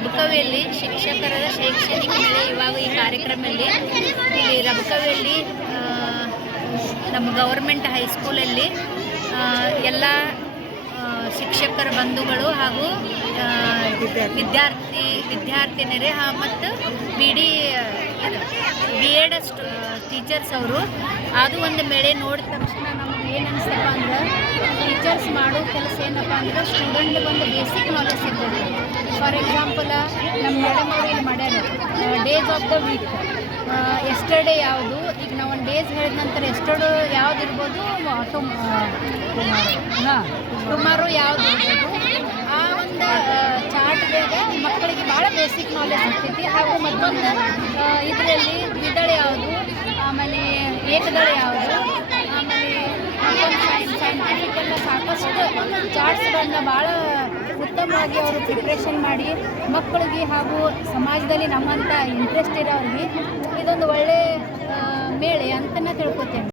ರಬಕವಿಯಲ್ಲಿ ಶಿಕ್ಷಕರ ಶೈಕ್ಷಣಿಕ ಮೇಳೆ ಇವಾಗ ಈ ಕಾರ್ಯಕ್ರಮದಲ್ಲಿ ಇಲ್ಲಿ ರಬಕವಿಯಲ್ಲಿ ನಮ್ಮ ಗೌರ್ಮೆಂಟ್ ಹೈಸ್ಕೂಲಲ್ಲಿ ಎಲ್ಲ ಶಿಕ್ಷಕರ ಬಂಧುಗಳು ಹಾಗೂ ವಿದ್ಯಾರ್ಥಿನಿಯರೇ ಮತ್ತು ಬಿ ಎಡ್ ಟೀಚರ್ಸ್ ಅವರು ಅದು ಒಂದು ಮೇಳೆ ನೋಡಿದ ತಕ್ಷಣ ನಮ್ಗೆ ಏನು ಅನಿಸ್ತಪ್ಪ ಅಂದ್ರೆ ಟೀಚರ್ಸ್ ಮಾಡೋ ಕೆಲಸ ಏನಪ್ಪ ಅಂದ್ರೆ ಸ್ಟೂಡೆಂಟ್ಗೆ ಒಂದು ಬೇಸಿಕ್ ನಾಲೆಜ್ ಸಿಗ್ತದೆ. ಫಾರ್ ಎಕ್ಸಾಂಪಲ್ ನಮ್ಮ ಮೇಡಮ್ ಅವರು ಇಲ್ಲಿ ಮಾಡ್ಯಾರ days of the week, yesterday ಯಾವುದು, ಈಗ ನಾವು ಒಂದು ಡೇಸ್ ಹೇಳಿದ ನಂತರ ಎಸ್ಟರ್ಡೇ ಯಾವ್ದು ಇರ್ಬೋದು, ಟುಮಾರೋ ಯಾವ್ದು ಇರ್ಬೋದು, ಆ ಒಂದು ಚಾರ್ಟ್ ಬೇಗ ಮಕ್ಕಳಿಗೆ ಭಾಳ ಬೇಸಿಕ್ ನಾಲೆಜ್ ಸಿಗ್ತೈತಿ. ಹಾಗೂ ಮತ್ತೊಂದು ಇದರಲ್ಲಿ ದ್ವಿದಳ ಯಾವುದು, ಆಮೇಲೆ ಏಕದಳ ಯಾವುದು, ಆಮೇಲೆ ಸೈಂಟಿಫಿಕ್ ಎಲ್ಲ ಸಾಕಷ್ಟು ಚಾರ್ಟ್ಸ್ಗಳನ್ನ ಭಾಳ ಉತ್ತಮವಾಗಿ ಅವರು ಪ್ರಿಪ್ರೇಷನ್ ಮಾಡಿ ಮಕ್ಕಳಿಗೆ ಹಾಗೂ ಸಮಾಜದಲ್ಲಿ ನಮ್ಮಂಥ ಇಂಟ್ರೆಸ್ಟ್ ಇರೋರಿಗೆ ಇದೊಂದು ಒಳ್ಳೆಯ ಮೇಳೆ ಅಂತಲೇ ತಿಳ್ಕೊತೇನೆ.